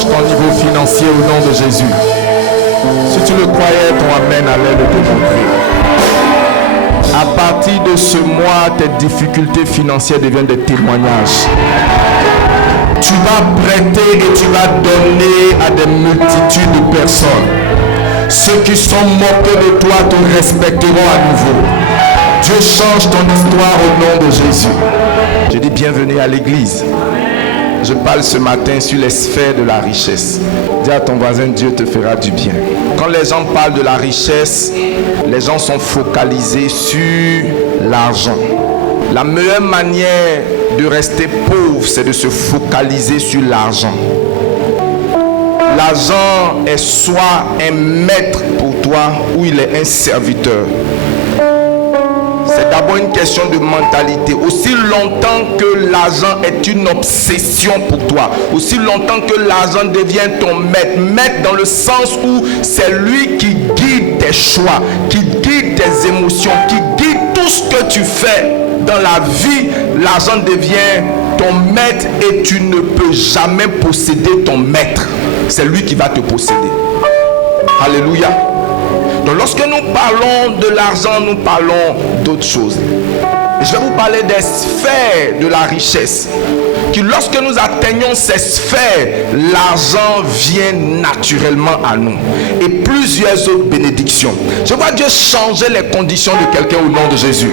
change ton niveau financier au nom de Jésus. Si tu le croyais, ton amen allait le démontrer. À partir de ce mois, tes difficultés financières deviennent des témoignages. Tu vas prêter et tu vas donner à des multitudes de personnes. Ceux qui sont moqués de toi te respecteront à nouveau. Dieu change ton histoire au nom de Jésus. Je dis bienvenue à l'église. Je parle ce matin sur les sphères de la richesse. Dis à ton voisin, Dieu te fera du bien. Quand les gens parlent de la richesse, les gens sont focalisés sur l'argent. La meilleure manière de rester pauvre, c'est de se focaliser sur l'argent. L'argent est soit un maître pour toi ou il est un serviteur. C'est d'abord une question de mentalité. Aussi longtemp que l'argent est une obsession pour toi, aussi longtemps que l'argent devient ton maître, maître dans le sens où c'est lui qui guide tes choix, qui guide tes émotions, qui guide tout ce que tu fais dans la vie, l'argent devient ton maître et tu ne peux jamais posséder ton maître. C'est lui qui va te posséder. Alléluia. Donc lorsque nous parlons de l'argent, nous parlons d'autres choses. Je vais vous parler des sphères de la richesse. Que lorsque nous atteignons ces sphères, l'argent vient naturellement à nous. Et plusieurs autres bénédictions. Je vois Dieu changer les conditions de quelqu'un au nom de Jésus.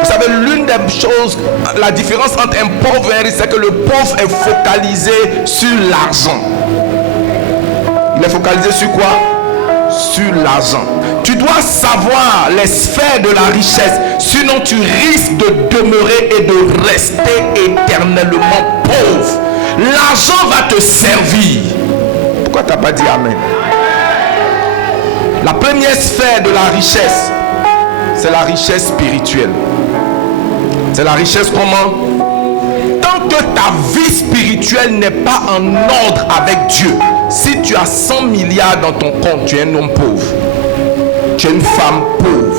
Vous savez, l'une des choses, la différence entre un pauvre et un riche, c'est que le pauvre est focalisé sur l'argent. Il est focalisé sur quoi? Sur l'argent. Tu dois savoir les sphères de la richesse, sinon tu risques de demeurer et de rester éternellement pauvre. L'argent va te servir. Pourquoi tu n'as pas dit amen? La première sphère de la richesse, c'est la richesse spirituelle. C'est la richesse comment? Tant que ta vie spirituelle n'est pas en ordre avec Dieu, si tu as 100 milliards dans ton compte, tu es un homme pauvre. Tu es une femme pauvre.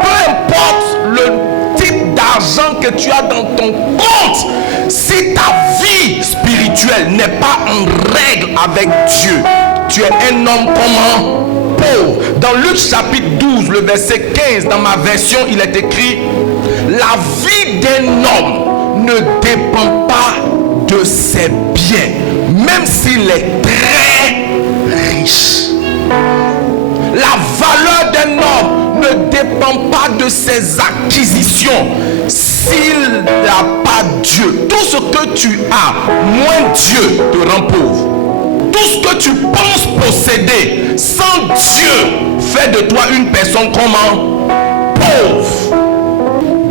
Peu importe le type d'argent que tu as dans ton compte, si ta vie spirituelle n'est pas en règle avec Dieu, tu es un homme comment? Pauvre. Dans Luc chapitre 12, le verset 15, dans ma version, il est écrit: la vie d'un homme ne dépend pas de ses biens, même s'il est très riche. La valeur d'un homme ne dépend pas de ses acquisitions s'il n'a pas Dieu. Tout ce que tu as, moins Dieu, te rend pauvre. Tout ce que tu penses posséder sans Dieu fait de toi une personne comment? Pauvre.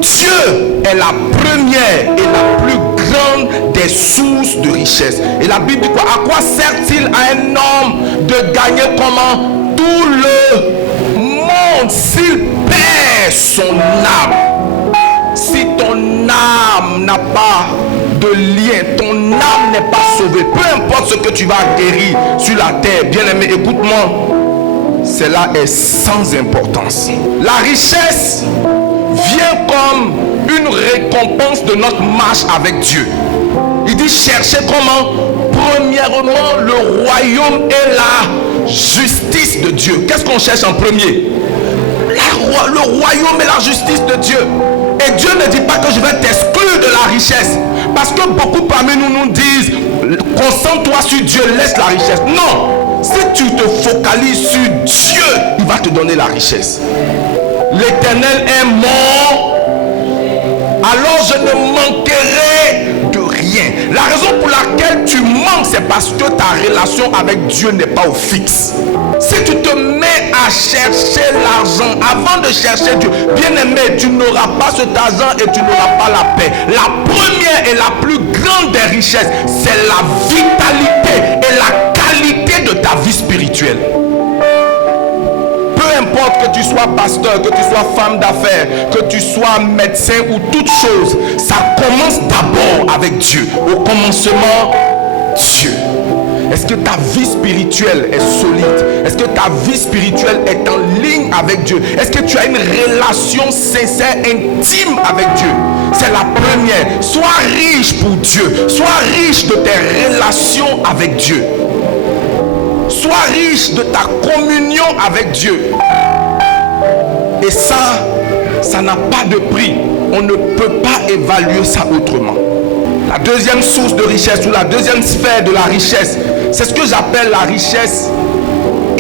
Dieu est la première et la plus grande des sources de richesse. Et la Bible dit quoi? À quoi sert-il à un homme de gagner comment? Tout le monde s'il perd son âme? Si ton âme n'a pas de lien, ton âme n'est pas sauvée, peu importe ce que tu vas acquérir sur la terre, bien aimé, écoute-moi, cela est sans importance. La richesse vient comme une récompense de notre marche avec Dieu. Il dit cherchez comment? Premièrement le royaume et la justice de Dieu. Qu'est-ce qu'on cherche en premier? Le royaume et la justice de Dieu. Et Dieu ne dit pas que je vais t'exclure de la richesse, parce que beaucoup parmi nous disent concentre-toi sur Dieu, laisse la richesse. Non, si tu te focalises sur Dieu, il va te donner la richesse. L'Éternel est mort, alors je ne manquerai de rien. La raison pour laquelle tu manques, c'est parce que ta relation avec Dieu n'est pas au fixe. Si tu te mets à chercher l'argent avant de chercher Dieu, bien aimé, tu n'auras pas cet argent et tu n'auras pas la paix. La première et la plus grande des richesses, c'est la vitalité et la qualité de ta vie spirituelle. Peu importe que tu sois pasteur, que tu sois femme d'affaires, que tu sois médecin ou toute chose, ça commence d'abord avec Dieu. Au commencement, Dieu. Et Est-ce que ta vie spirituelle est solide? Est-ce que ta vie spirituelle est en ligne avec Dieu? Est-ce que tu as une relation sincère, intime avec Dieu? C'est la première. Sois riche pour Dieu. Sois riche de tes relations avec Dieu. Sois riche de ta communion avec Dieu. Et ça n'a pas de prix. On ne peut pas évaluer ça autrement. La deuxième source de richesse ou la deuxième sphère de la richesse, c'est ce que j'appelle la richesse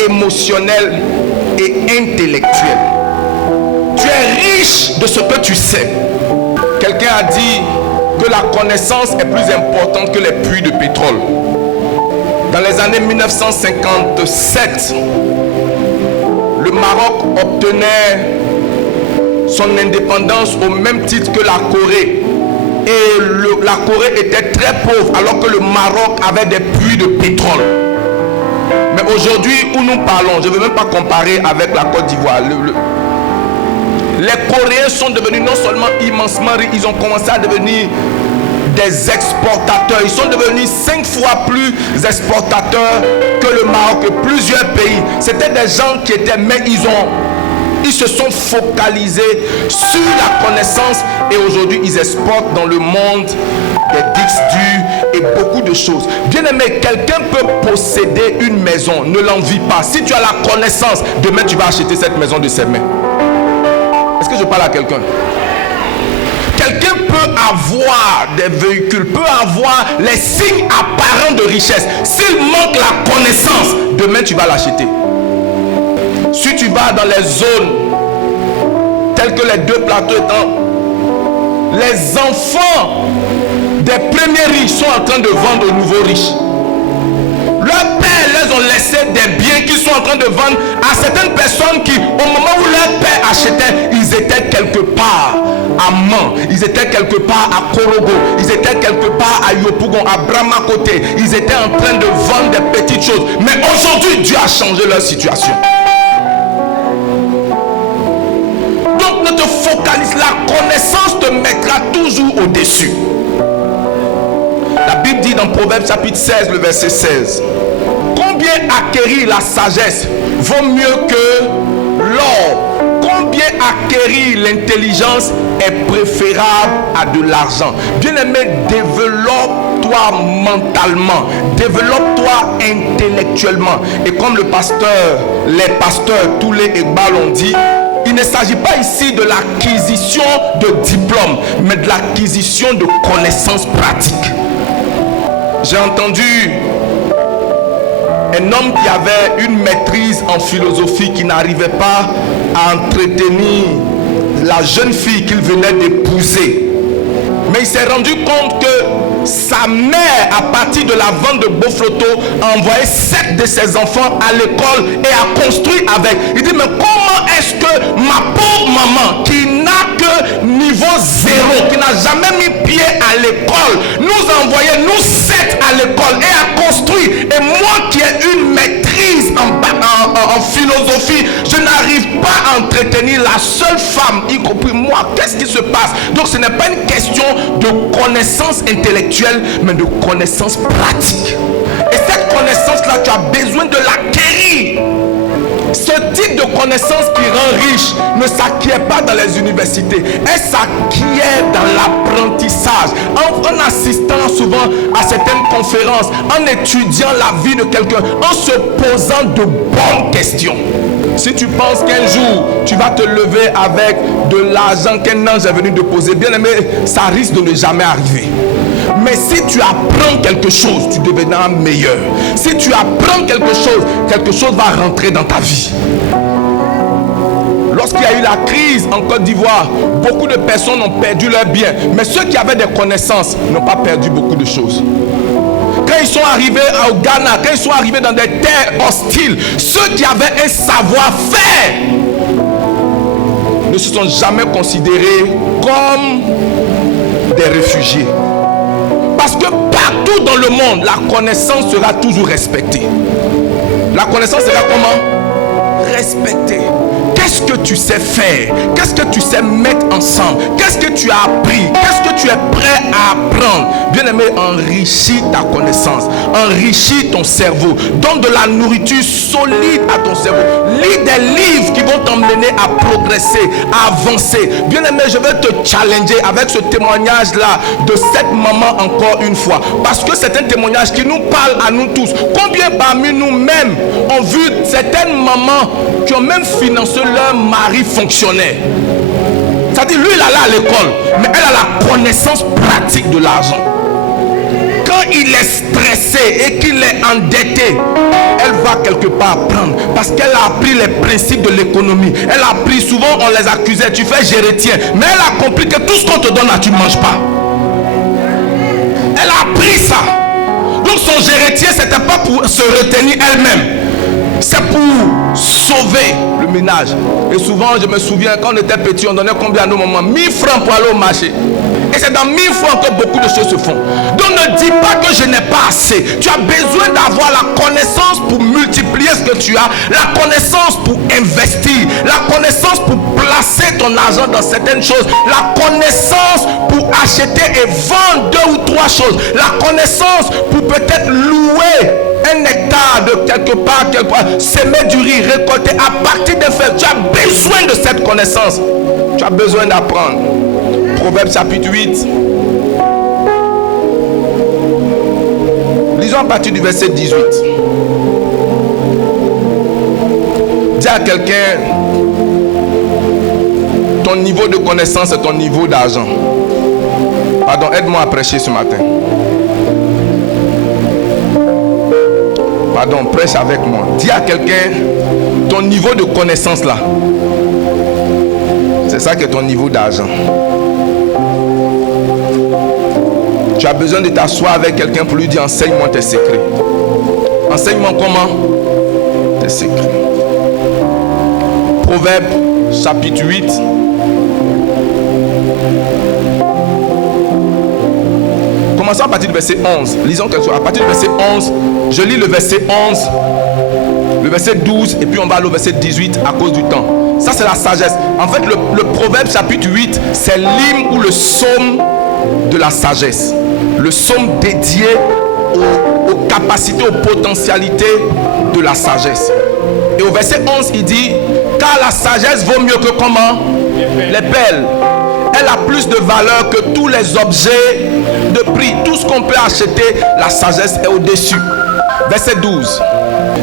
émotionnelle et intellectuelle. Tu es riche de ce que tu sais. Quelqu'un a dit que la connaissance est plus importante que les puits de pétrole. Dans les années 1957, le Maroc obtenait son indépendance au même titre que la Corée. Et la Corée était très pauvre alors que le Maroc avait des puits de pétrole. Mais aujourd'hui où nous parlons, je ne veux même pas comparer avec la Côte d'Ivoire. Les Coréens sont devenus non seulement immensement riches, ils ont commencé à devenir des exportateurs. Ils sont devenus 5 fois plus exportateurs que le Maroc, que plusieurs pays. C'était des gens qui étaient, mais ils se sont focalisés sur la connaissance et aujourd'hui ils exportent dans le monde des disques durs et beaucoup de choses. Bien aimé, quelqu'un peut posséder une maison, ne l'envie pas. Si tu as la connaissance, demain tu vas acheter cette maison de ses mains. Est-ce que je parle à quelqu'un? Quelqu'un peut avoir des véhicules, peut avoir les signes apparents de richesse. S'il manque la connaissance, demain tu vas l'acheter. Si tu vas dans les zones telles que les deux plateaux étant, les enfants des premiers riches sont en train de vendre aux nouveaux riches. Leurs pères les ont laissé des biens qu'ils sont en train de vendre à certaines personnes qui, au moment où leur père achetait, ils étaient quelque part à Man, ils étaient quelque part à Korogo, ils étaient quelque part à Yopougon, à Bramakote. Ils étaient en train de vendre des petites choses. Mais aujourd'hui, Dieu a changé leur situation. Donc ne te focalise, la connaissance te mettra toujours au-dessus. La Bible dit dans Proverbes chapitre 16, le verset 16. Combien acquérir la sagesse vaut mieux que l'or? Combien acquérir l'intelligence est préférable à de l'argent? Bien-aimé, développe-toi mentalement, développe-toi intellectuellement. Et comme les pasteurs, tous les Iqbal ont dit, il ne s'agit pas ici de l'acquisition de diplômes, mais de l'acquisition de connaissances pratiques. J'ai entendu un homme qui avait une maîtrise en philosophie qui n'arrivait pas à entretenir la jeune fille qu'il venait d'épouser. Mais il s'est rendu compte que sa mère, à partir de la vente de Bofloto, a envoyé 7 de ses enfants à l'école et a construit avec. Il dit, mais comment est-ce que ma pauvre maman, qui n'a que niveau 0, qui n'a jamais mis pied à l'école, nous a envoyé, nous 7 à l'école et a construit. Et moi qui ai une maîtrise en philosophie, je n'arrive pas à entretenir la seule femme, y compris moi. Qu'est-ce qui se passe? Donc ce n'est pas une question de connaissance intellectuelle, mais de connaissance pratique. Et cette connaissance-là, tu as besoin de l'acquérir. Ce type de connaissance qui rend riche ne s'acquiert pas dans les universités. Elle s'acquiert dans l'apprentissage, en assistant souvent à certaines conférences, en étudiant la vie de quelqu'un, en se posant de bonnes questions. Si tu penses qu'un jour tu vas te lever avec de l'argent qu'un ange est venu déposer, bien aimé, ça risque de ne jamais arriver. Mais si tu apprends quelque chose, tu deviendras meilleur. Si tu apprends quelque chose va rentrer dans ta vie. Lorsqu'il y a eu la crise en Côte d'Ivoire, beaucoup de personnes ont perdu leurs biens. Mais ceux qui avaient des connaissances n'ont pas perdu beaucoup de choses. Quand ils sont arrivés au Ghana, quand ils sont arrivés dans des terres hostiles, ceux qui avaient un savoir-faire ne se sont jamais considérés comme des réfugiés. Parce que partout dans le monde, la connaissance sera toujours respectée. La connaissance sera comment? Respectée. qu'est-ce que tu sais faire? Qu'est-ce que tu sais mettre ensemble? Qu'est-ce que tu as appris? Qu'est-ce que tu es prêt à apprendre? Bien-aimé, enrichis ta connaissance, enrichis ton cerveau, donne de la nourriture solide à ton cerveau. Lis des livres qui vont t'emmener à progresser, à avancer. Bien-aimé, je vais te challenger avec ce témoignage-là de cette maman encore une fois, parce que c'est un témoignage qui nous parle à nous tous. Combien parmi nous-mêmes ont vu certaines mamans qui ont même financé leur mari fonctionnaire? C'est-à-dire, lui, il allait à l'école, mais elle a la connaissance pratique de l'argent. Quand il est stressé et qu'il est endetté, elle va quelque part apprendre, parce qu'elle a appris les principes de l'économie. Elle a appris, souvent on les accusait, tu fais géretien, mais elle a compris que tout ce qu'on te donne là, tu ne manges pas. Elle a appris ça. Donc son géretien, c'était pas pour se retenir elle-même, c'est pour sauver le ménage. Et souvent, je me souviens, quand on était petit, on donnait combien à nos mamans? 1000 francs pour aller au marché. Et c'est dans 1000 francs que beaucoup de choses se font. Donc ne dis pas que je n'ai pas assez. Tu as besoin d'avoir la connaissance pour multiplier ce que tu as, la connaissance pour investir, la connaissance pour placer ton argent dans certaines choses, la connaissance pour acheter et vendre 2 ou 3 choses, la connaissance pour peut-être louer un hectare de quelque part, semer du riz, récolter à partir des fèves. Tu as besoin de cette connaissance. Tu as besoin d'apprendre. Proverbe chapitre 8. Lisons à partir du verset 18. Dis à quelqu'un, ton niveau de connaissance est ton niveau d'argent. Pardon, aide-moi à prêcher ce matin. Pardon, prêche avec moi. Dis à quelqu'un, ton niveau de connaissance là, c'est ça qui est ton niveau d'argent. Tu as besoin de t'asseoir avec quelqu'un pour lui dire, enseigne-moi tes secrets. Enseigne-moi comment? Tes secrets. Proverbe chapitre 8. Commençons à partir du verset 11. Lisons quelque chose. À partir du verset 11, je lis le verset 11, le verset 12, et puis on va aller au verset 18 à cause du temps. Ça, c'est la sagesse. En fait, le Proverbe chapitre 8, c'est l'hymne ou le psaume de la sagesse. Le psaume dédié aux capacités, aux potentialités de la sagesse. Et au verset 11, il dit, car la sagesse vaut mieux que comment? Les perles. Elle a plus de valeur que tous les objets de prix. Tout ce qu'on peut acheter, la sagesse est au-dessus. Verset 12.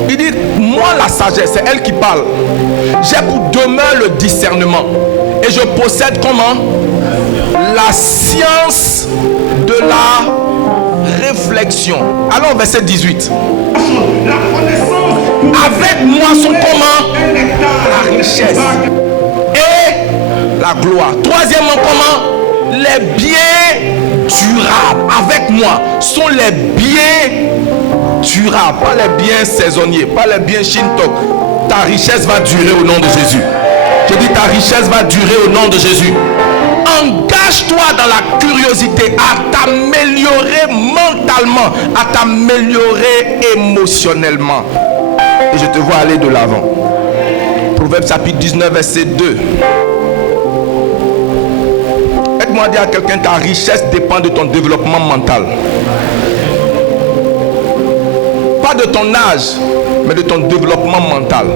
Il dit, moi la sagesse, c'est elle qui parle. J'ai pour demeure le discernement. Et je possède comment? La science de la réflexion. Alors verset 18. La connaissance avec moi sont comment? La richesse et la gloire. Troisièmement, comment? Les biens durables avec moi sont les biens durables, pas les biens saisonniers, pas les biens shintok. Ta richesse va durer au nom de Jésus. Je dis, ta richesse va durer au nom de Jésus. Engage-toi dans la curiosité à t'améliorer mentalement, à t'améliorer émotionnellement. Et je te vois aller de l'avant. Proverbe chapitre 19, verset 2. Aide-moi à dire à quelqu'un, ta richesse dépend de ton développement mental. Pas de ton âge, mais de ton développement mental.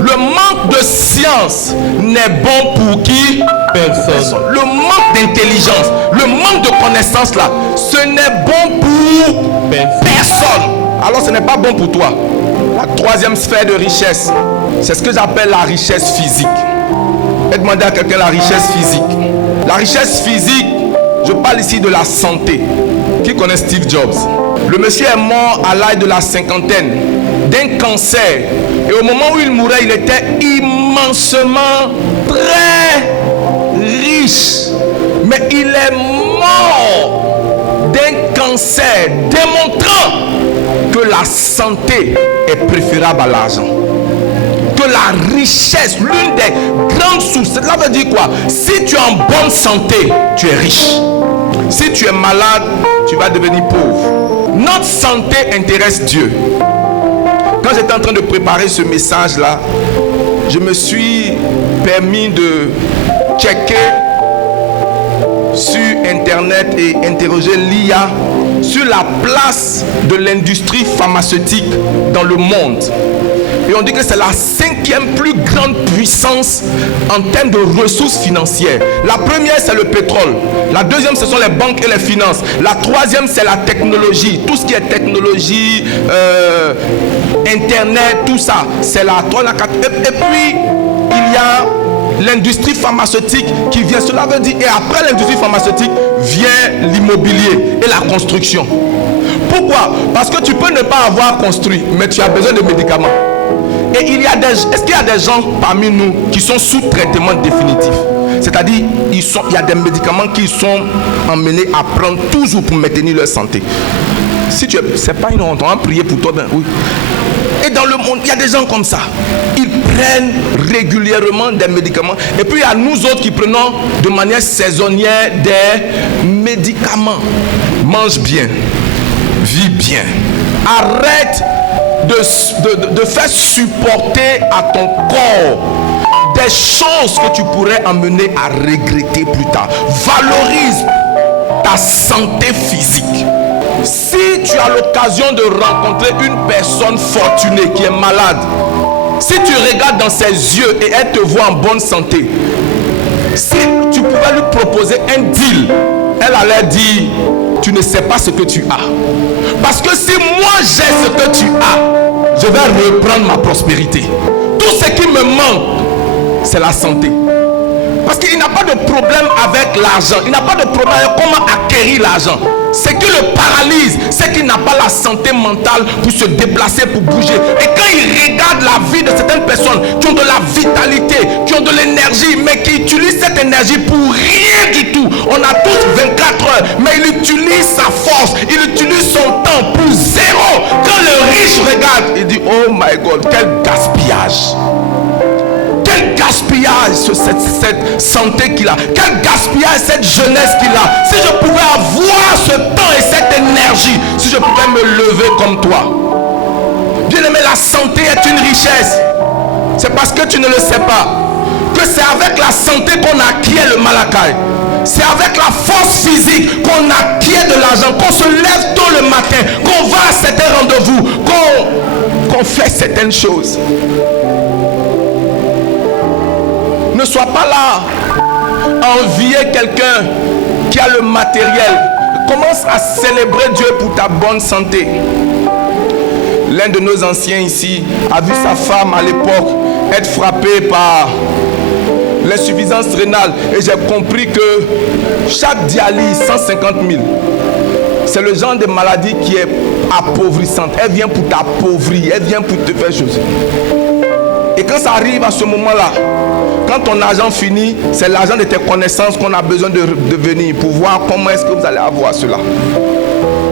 Le manque de science n'est bon pour qui? Personne. Le manque d'intelligence, le manque de connaissance là, ce n'est bon pour personne. Alors ce n'est pas bon pour toi. La troisième sphère de richesse, c'est ce que j'appelle la richesse physique. Aide-moi à dire à quelqu'un la richesse physique. La richesse physique, je parle ici de la santé. Qui connaît Steve Jobs? Le monsieur est mort à l'âge de la cinquantaine d'un cancer. Et au moment où il mourait, il était immensement très riche. Mais il est mort d'un cancer, démontrant que la santé est préférable à l'argent. Que la richesse, l'une des grandes sources, cela veut dire quoi? Si tu es en bonne santé, tu es riche. Si tu es malade, tu vas devenir pauvre. Notre santé intéresse Dieu. Quand j'étais en train de préparer ce message-là, je me suis permis de checker sur internet et interroger l'IA sur la place de l'industrie pharmaceutique dans le monde. Et on dit que c'est la 5e plus grande puissance en termes de ressources financières. La première, c'est le pétrole. La deuxième, ce sont les banques et les finances. La troisième, c'est la technologie. Tout ce qui est technologie, Internet, tout ça. C'est la troisième, la quatrième. Et puis, il y a l'industrie pharmaceutique qui vient. Cela veut dire, et après l'industrie pharmaceutique, vient l'immobilier et la construction. Pourquoi? Parce que tu peux ne pas avoir construit, mais tu as besoin de médicaments. Et est-ce qu'il y a des gens parmi nous qui sont sous traitement définitif? C'est-à-dire, il y a des médicaments qui sont emmenés à prendre toujours pour maintenir leur santé. C'est pas une honte, on va prier pour toi. Oui. Et dans le monde, il y a des gens comme ça. Ils prennent régulièrement des médicaments. Et puis, il y a nous autres qui prenons de manière saisonnière des médicaments. Mange bien. Vis bien. Arrête de faire supporter à ton corps des choses que tu pourrais emmener à regretter plus tard. Valorise ta santé physique. Si tu as l'occasion de rencontrer une personne fortunée qui est malade, si tu regardes dans ses yeux et elle te voit en bonne santé, si tu pouvais lui proposer un deal, elle allait dire: tu ne sais pas ce que tu as. Parce que si moi j'ai ce que tu as, je vais reprendre ma prospérité. Tout ce qui me manque, c'est la santé. Parce qu'il n'a pas de problème avec l'argent. Il n'a pas de problème avec comment acquérir l'argent. Ce qui le paralyse, c'est qu'il n'a pas la santé mentale pour se déplacer, pour bouger. Et quand il regarde la vie de certaines personnes qui ont de la vitalité, qui ont de l'énergie, mais qui utilisent cette énergie pour rien du tout. On a tous 24 heures, mais il utilise sa force, il utilise son temps pour zéro. Quand le riche regarde, il dit: oh my God, quel gaspillage. Quel gaspillage cette santé qu'il a. Quel gaspillage cette jeunesse qu'il a. Si je pouvais avoir ce temps et cette énergie, si je pouvais me lever comme toi. Bien aimé, la santé est une richesse. C'est parce que tu ne le sais pas que c'est avec la santé qu'on acquiert le malakai. C'est avec la force physique qu'on acquiert de l'argent, qu'on se lève tôt le matin, qu'on va à certains rendez-vous, qu'on fait certaines choses. Ne sois pas là à envier quelqu'un qui a le matériel. Commence à célébrer Dieu pour ta bonne santé. L'un de nos anciens ici a vu sa femme à l'époque être frappée par l'insuffisance rénale. Et j'ai compris que chaque dialyse, 150 000. C'est le genre de maladie qui est appauvrissante. Elle vient pour t'appauvrir, elle vient pour te faire chose. Et quand ça arrive à ce moment-là, quand ton argent finit, c'est l'argent de tes connaissances qu'on a besoin de venir pour voir comment est-ce que vous allez avoir cela.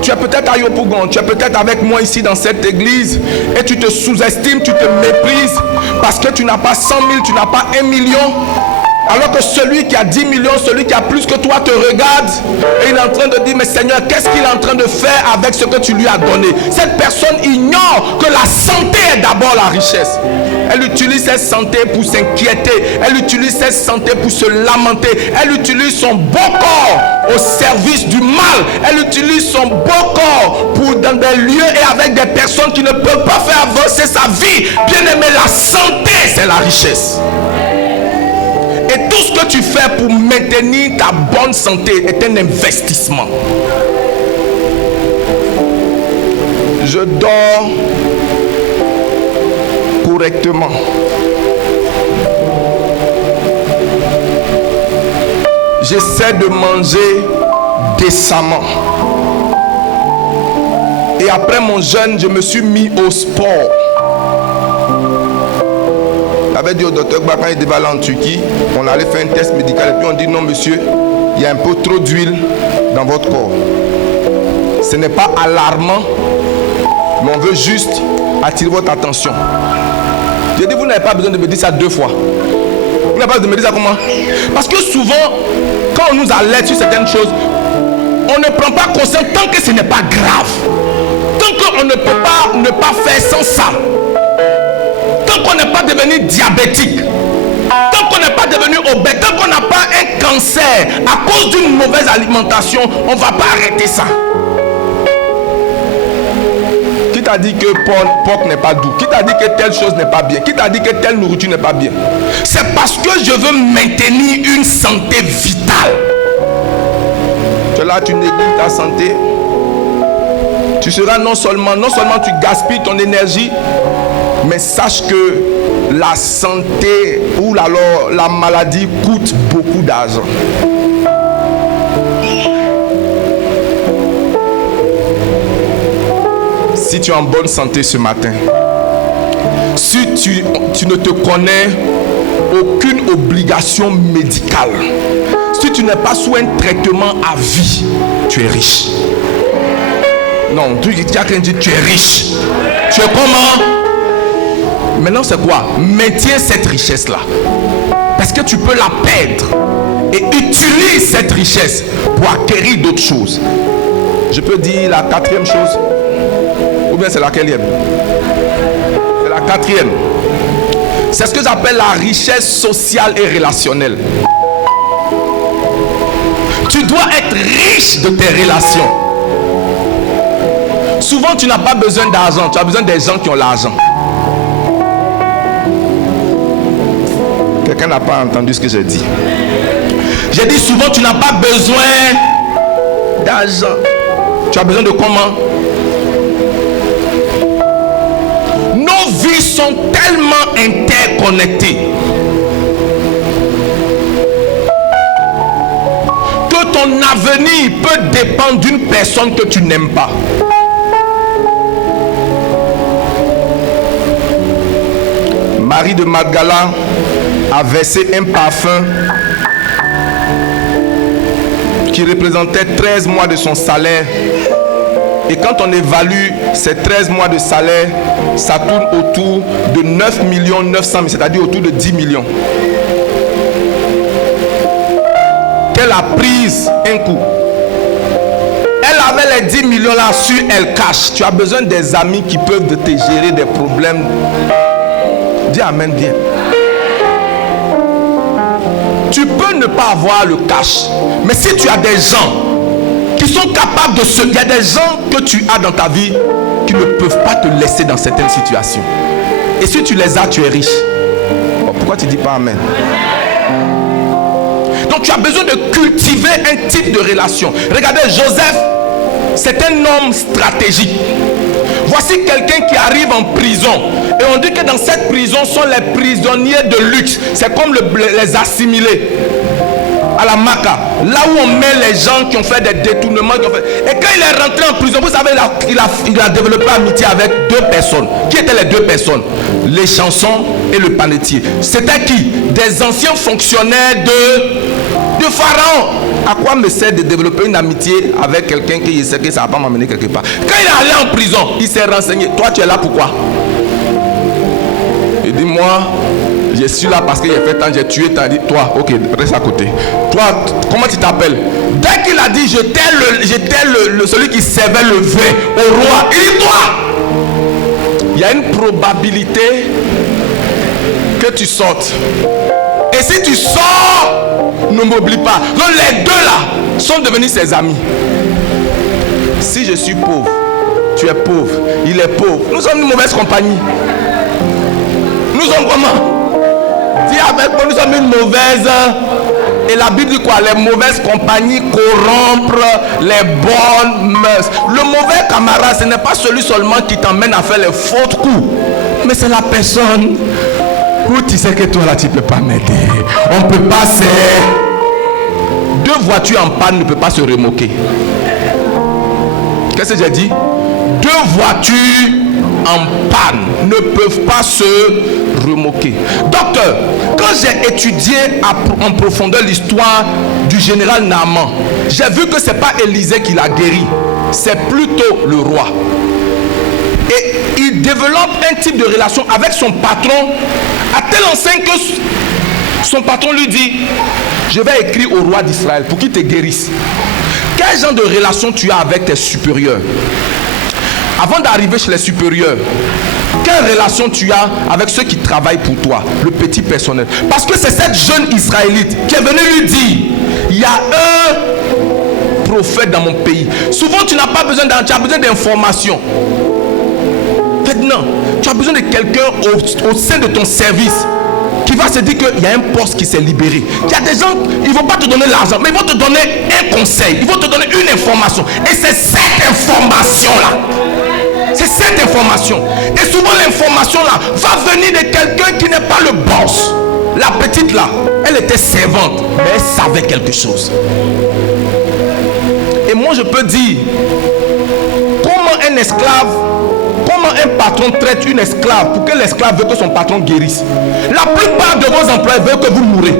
Tu es peut-être à Yopougon, tu es peut-être avec moi ici dans cette église et tu te sous-estimes, tu te méprises parce que tu n'as pas 100 000, tu n'as pas 1 million. Alors que celui qui a 10 millions, celui qui a plus que toi te regarde et il est en train de dire: mais Seigneur, qu'est-ce qu'il est en train de faire avec ce que tu lui as donné? Cette personne ignore que la santé est d'abord la richesse. Elle utilise cette santé pour s'inquiéter. Elle utilise cette santé pour se lamenter. Elle utilise son beau corps au service du mal. Elle utilise son beau corps pour dans des lieux et avec des personnes qui ne peuvent pas faire avancer sa vie. Bien aimé, la santé, c'est la richesse. Et tout ce que tu fais pour maintenir ta bonne santé est un investissement. Je dors correctement. J'essaie de manger décemment. Et après mon jeûne, je me suis mis au sport. J'avais dit au docteur quand il devait aller en Turquie, on allait faire un test médical et puis on dit: non monsieur, il y a un peu trop d'huile dans votre corps. Ce n'est pas alarmant, mais on veut juste attirer votre attention. J'ai dit: vous n'avez pas besoin de me dire ça 2 fois. Vous n'avez pas besoin de me dire ça comment? Parce que souvent, quand on nous alerte sur certaines choses, on ne prend pas conscience tant que ce n'est pas grave. Tant qu'on ne peut pas ne pas faire sans ça. Tant qu'on n'est pas devenu diabétique, tant qu'on n'est pas devenu obèse, tant qu'on n'a pas un cancer à cause d'une mauvaise alimentation, on ne va pas arrêter ça. Qui t'a dit que porc n'est pas doux? Qui t'a dit que telle chose n'est pas bien? Qui t'a dit que telle nourriture n'est pas bien? C'est parce que je veux maintenir une santé vitale. Tu es là, tu négliges ta santé. Tu seras non seulement tu gaspilles ton énergie, mais sache que la santé ou alors la maladie coûte beaucoup d'argent. Si tu es en bonne santé ce matin, si tu ne te connais aucune obligation médicale, si tu n'es pas sous un traitement à vie, tu es riche. Non, tu as quelqu'un dit tu es riche. Tu es comment? Maintenant c'est quoi? Maintiens cette richesse-là. Parce que tu peux la perdre. Et utilise cette richesse pour acquérir d'autres choses. Je peux dire la quatrième chose. Ou bien c'est la quatrième? C'est la quatrième. C'est ce que j'appelle la richesse sociale et relationnelle. Tu dois être riche de tes relations. Souvent tu n'as pas besoin d'argent, tu as besoin des gens qui ont l'argent. Quelqu'un n'a pas entendu ce que j'ai dit. J'ai dit souvent tu n'as pas besoin d'argent. Tu as besoin de comment? Nos vies sont tellement interconnectées que ton avenir peut dépendre d'une personne que tu n'aimes pas. Marie de Magdala a versé un parfum qui représentait 13 mois de son salaire. Et quand on évalue ces 13 mois de salaire, ça tourne autour de 9 900 000, c'est-à-dire autour de 10 millions. Qu'elle a pris un coup. Elle avait les 10 millions là sur elle cache. Tu as besoin des amis qui peuvent te gérer des problèmes. Dis amen bien. Tu peux ne pas avoir le cash, mais si tu as des gens qui sont capables de se... Il y a des gens que tu as dans ta vie qui ne peuvent pas te laisser dans certaines situations. Et si tu les as, tu es riche. Oh, pourquoi tu ne dis pas amen? Donc tu as besoin de cultiver un type de relation. Regardez, Joseph, c'est un homme stratégique. Voici quelqu'un qui arrive en prison. Et on dit que dans cette prison sont les prisonniers de luxe. C'est comme les assimilés. À la Maca. Là où on met les gens qui ont fait des détournements. Et quand il est rentré en prison, vous savez, il a développé amitié avec deux personnes. Qui étaient les deux personnes? Les chansons et le panetier. C'était qui? Des anciens fonctionnaires de Pharaon. À quoi me sert de développer une amitié avec quelqu'un qui sait que ça ne va pas m'amener quelque part? Quand il est allé en prison, il s'est renseigné. Toi, tu es là pourquoi? Il dit, moi, je suis là parce qu'il a fait tant, j'ai tué, t'as dit, toi, ok, reste à côté. Toi, comment tu t'appelles? Dès qu'il a dit, j'étais celui qui servait le vin au roi, il dit, toi, il y a une probabilité que tu sortes. Et si tu sors, ne m'oublie pas. Donc les deux là sont devenus ses amis. Si je suis pauvre, tu es pauvre, il est pauvre. Nous sommes une mauvaise compagnie. Nous sommes comment? Dis avec moi, nous sommes une mauvaise. Et la Bible dit quoi? Les mauvaises compagnies corrompent les bonnes mœurs. Le mauvais camarade, ce n'est pas celui seulement qui t'emmène à faire les fautes coups, mais c'est la personne où tu sais que toi là tu ne peux pas m'aider. On ne peut pas se... Deux voitures en panne ne peuvent pas se remorquer. Qu'est-ce que j'ai dit? Deux voitures en panne ne peuvent pas se remorquer. Docteur, quand j'ai étudié en profondeur l'histoire du général Naaman, j'ai vu que ce n'est pas Élisée qui l'a guéri, c'est plutôt le roi. Et il développe un type de relation avec son patron à tel enseigne que son patron lui dit, je vais écrire au roi d'Israël pour qu'il te guérisse. Quel genre de relation tu as avec tes supérieurs? Avant d'arriver chez les supérieurs, Quelle relation tu as avec ceux qui travaillent pour toi, le petit personnel? Parce que c'est cette jeune Israélite qui est venue lui dire, il y a un prophète dans mon pays. Souvent tu n'as pas besoin tu as besoin d'informations. Maintenant, tu as besoin de quelqu'un au sein de ton service qui va se dire qu'il y a un poste qui s'est libéré. Il y a des gens, ils ne vont pas te donner l'argent, mais ils vont te donner un conseil, ils vont te donner une information. Et c'est cette information-là. C'est cette information. Et souvent l'information-là va venir de quelqu'un qui n'est pas le boss. La petite là, elle était servante, mais elle savait quelque chose. Et moi je peux dire, comment un esclave, comment un patron traite une esclave pour que l'esclave veut que son patron guérisse. La plupart de vos employés veulent que vous mourrez.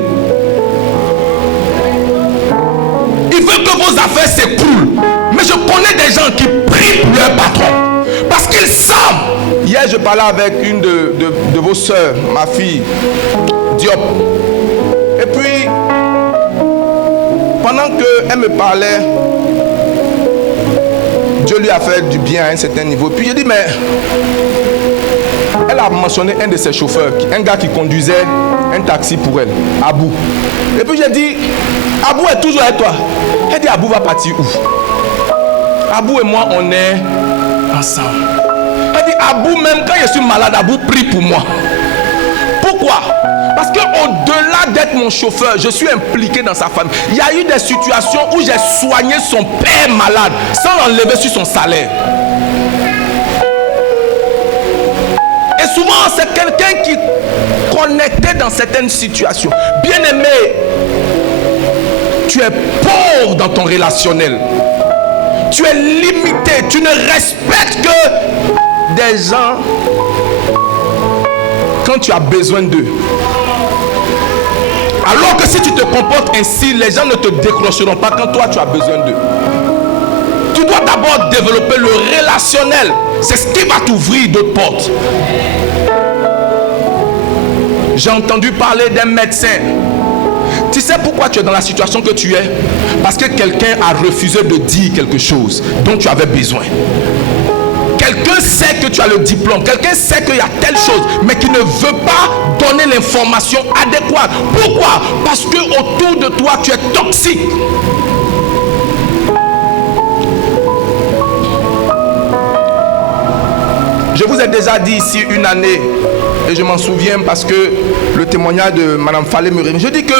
Ils veulent que vos affaires s'écroulent. Mais je connais des gens qui prient pour leur patron. Parce qu'ils savent. Hier je parlais avec une de vos soeurs, ma fille, Diop. Et puis, pendant qu'elle me parlait, Dieu lui a fait du bien à un certain niveau. Puis j'ai dit, mais elle a mentionné un de ses chauffeurs, un gars qui conduisait un taxi pour elle, Abou. Et puis j'ai dit, Abou est toujours avec toi. Elle dit, Abou va partir où? Abou et moi, on est ensemble. Elle dit, Abou, même quand je suis malade, Abou prie pour moi. Pourquoi? Parce qu'au-delà d'être mon chauffeur, je suis impliqué dans sa famille. Il y a eu des situations où j'ai soigné son père malade sans l'enlever sur son salaire. Et souvent, c'est quelqu'un qui connectait dans certaines situations. Bien-aimé, tu es pauvre dans ton relationnel. Tu es limité. Tu ne respectes que des gens quand tu as besoin d'eux. Alors que si tu te comportes ainsi, les gens ne te décrocheront pas quand toi tu as besoin d'eux. Tu dois d'abord développer le relationnel. C'est ce qui va t'ouvrir d'autres portes. J'ai entendu parler d'un médecin. Tu sais pourquoi tu es dans la situation que tu es? Parce que quelqu'un a refusé de dire quelque chose dont tu avais besoin. Quelqu'un sait que tu as le diplôme, quelqu'un sait qu'il y a telle chose, mais qui ne veut pas donner l'information adéquate. Pourquoi? Parce que autour de toi, tu es toxique. Je vous ai déjà dit ici une année, et je m'en souviens parce que le témoignage de Mme Fallé me réunit. Je dis que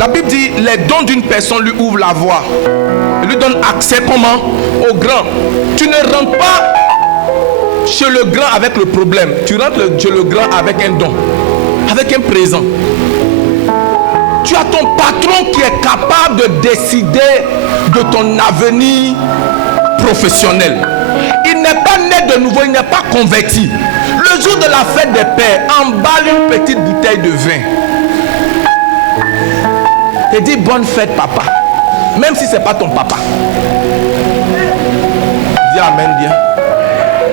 la Bible dit, les dons d'une personne lui ouvrent la voie. Elle lui donne accès comment? Au grand. Tu ne rentres pas chez le grand avec le problème. Tu rentres chez le grand avec un don, avec un présent. Tu as ton patron qui est capable de décider de ton avenir professionnel. Il n'est pas né de nouveau, il n'est pas converti. Le jour de la fête des pères, emballe une petite bouteille de vin et dit bonne fête papa, même si ce n'est pas ton papa. Dis amen bien.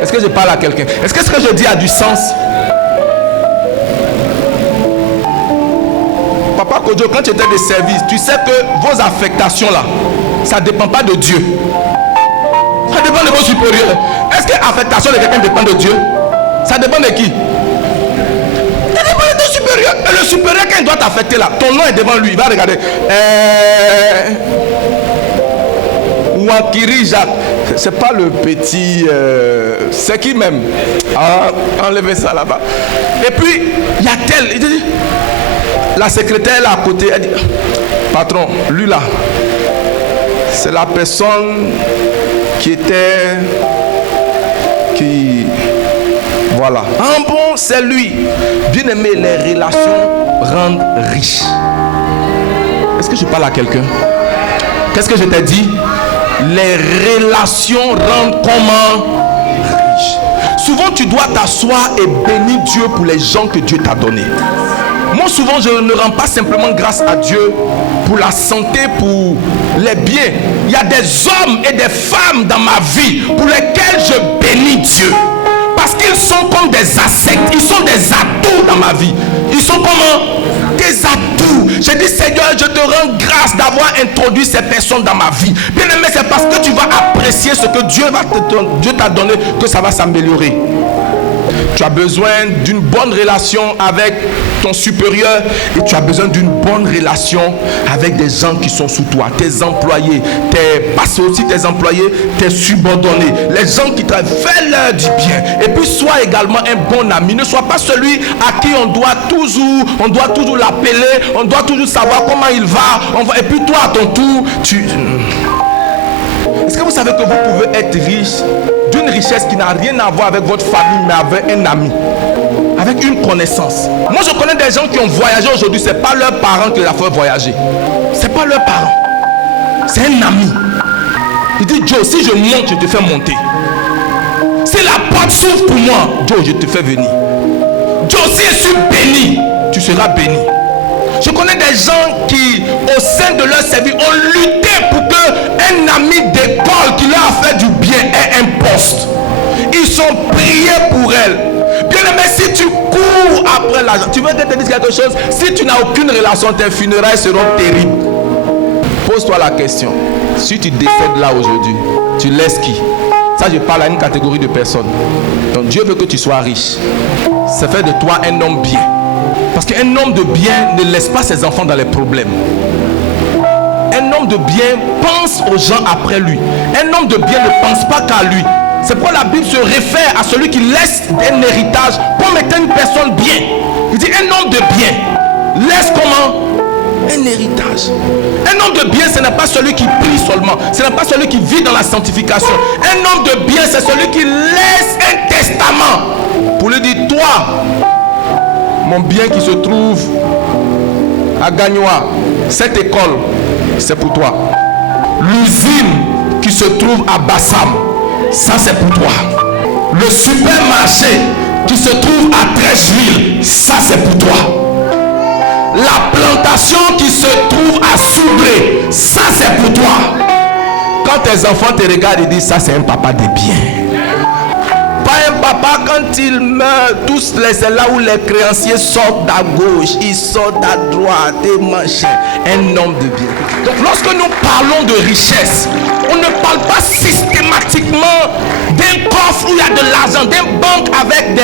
Est-ce que je parle à quelqu'un? Est-ce que ce que je dis a du sens? Papa Kodjo, quand tu étais de service, tu sais que vos affectations là, ça ne dépend pas de Dieu. Ça dépend de vos supérieurs. Est-ce que l'affectation de quelqu'un dépend de Dieu? Ça dépend de qui? Ça dépend de ton supérieur. Et le supérieur, quand il doit t'affecter là, ton nom est devant lui, il va regarder. Wakiri Jacques. C'est pas le petit. C'est qui même? Ah, enlevez ça là-bas. Et puis, il y a tel. Il dit, la secrétaire là à côté, elle dit, patron, lui là, c'est la personne qui était. Voilà. Ah bon, c'est lui. Bien aimé, les relations rendent riches. Est-ce que je parle à quelqu'un? Qu'est-ce que je t'ai dit? Les relations rendent comment? Riches. Souvent tu dois t'asseoir et bénir Dieu pour les gens que Dieu t'a donnés. Moi souvent je ne rends pas simplement grâce à Dieu pour la santé, pour les biens. Il y a des hommes et des femmes dans ma vie pour lesquels je bénis Dieu. Parce qu'ils sont comme des assets, ils sont des atouts dans ma vie. Ils sont comment? Des atouts. Je dis Seigneur, je te rends grâce d'avoir introduit ces personnes dans ma vie. Bien aimé, c'est parce que tu vas apprécier ce que Dieu t'a donné que ça va s'améliorer. Tu as besoin d'une bonne relation avec ton supérieur et tu as besoin d'une bonne relation avec des gens qui sont sous toi, tes employés, pas aussi tes employés, tes subordonnés, les gens qui travaillent, fais-leur du bien. Et puis sois également un bon ami. Ne sois pas celui à qui on doit toujours l'appeler, on doit toujours savoir comment il va. Et puis toi à ton tour, Est-ce que vous savez que vous pouvez être riche d'une richesse qui n'a rien à voir avec votre famille, mais avec un ami, avec une connaissance? Moi, je connais des gens qui ont voyagé aujourd'hui. C'est pas leurs parents qui les a fait voyager. C'est pas leurs parents. C'est un ami. Il dit, Joe, si je monte, je te fais monter. Si la porte s'ouvre pour moi, Joe, je te fais venir. Joe, si je suis béni, tu seras béni. Je connais des gens qui, au sein de leur service, ont lutté pour qu'un ami d'école qui leur a fait du bien ait un poste. Ils sont priés pour elle. Bien aimé, si tu cours après l'argent, tu veux que je te dise quelque chose? Si tu n'as aucune relation, tes funérailles seront terribles. Pose-toi la question. Si tu décèdes là aujourd'hui, tu laisses qui? Ça, je parle à une catégorie de personnes. Donc Dieu veut que tu sois riche. Ça fait de toi un homme bien. Parce qu'un homme de bien ne laisse pas ses enfants dans les problèmes. Un homme de bien pense aux gens après lui. Un homme de bien ne pense pas qu'à lui. C'est pourquoi la Bible se réfère à celui qui laisse un héritage comme étant une personne bien. Il dit un homme de bien laisse comment? Un héritage. Un homme de bien, ce n'est pas celui qui prie seulement. Ce n'est pas celui qui vit dans la sanctification. Un homme de bien, c'est celui qui laisse un testament pour lui dire, toi, mon bien qui se trouve à Gagnoa, cette école, c'est pour toi. L'usine qui se trouve à Bassam, ça c'est pour toi. Le supermarché qui se trouve à Trècheville, ça c'est pour toi. La plantation qui se trouve à Soubré, ça c'est pour toi. Quand tes enfants te regardent et disent, ça c'est un papa de bien. Pas un papa, quand il meurt, c'est là où les créanciers sortent à gauche, ils sortent à droite, et machin. Un homme de bien. Donc lorsque nous parlons de richesse, on ne parle pas systématiquement d'un coffre où il y a de l'argent, d'une banque avec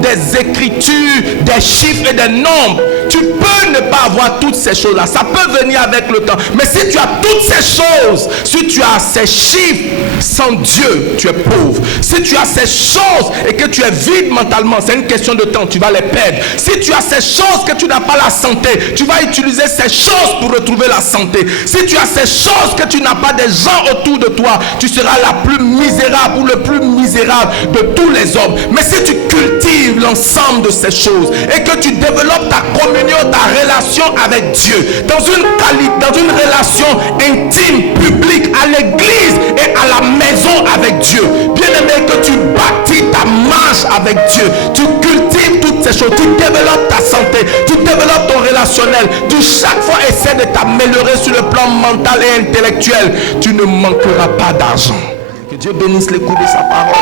des écritures, des chiffres et des nombres. Tu peux ne pas avoir toutes ces choses-là. Ça peut venir avec le temps. Mais si tu as toutes ces choses, si tu as ces chiffres, sans Dieu, tu es pauvre. Si tu as ces choses et que tu es vide mentalement, c'est une question de temps, tu vas les perdre. Si tu as ces choses que tu n'as pas la santé, tu vas utiliser ces choses pour retrouver la santé. Si tu as ces choses que tu n'as pas des gens autour de toi, tu seras la plus misérable ou le plus misérable de tous les hommes. Mais si tu cultives l'ensemble de ces choses et que tu développes ta communion, ta relation avec Dieu dans une relation intime, publique, à l'église et à la maison avec Dieu, bien aimé, que tu bâtis ta marche avec Dieu, tu cultives toutes ces choses, tu développes ta santé, tu développes ton relationnel, tu chaque fois essaies de t'améliorer sur le plan mental et intellectuel, tu ne manqueras pas d'argent. Que Dieu bénisse l'écoute de sa parole.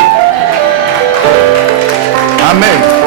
Amen.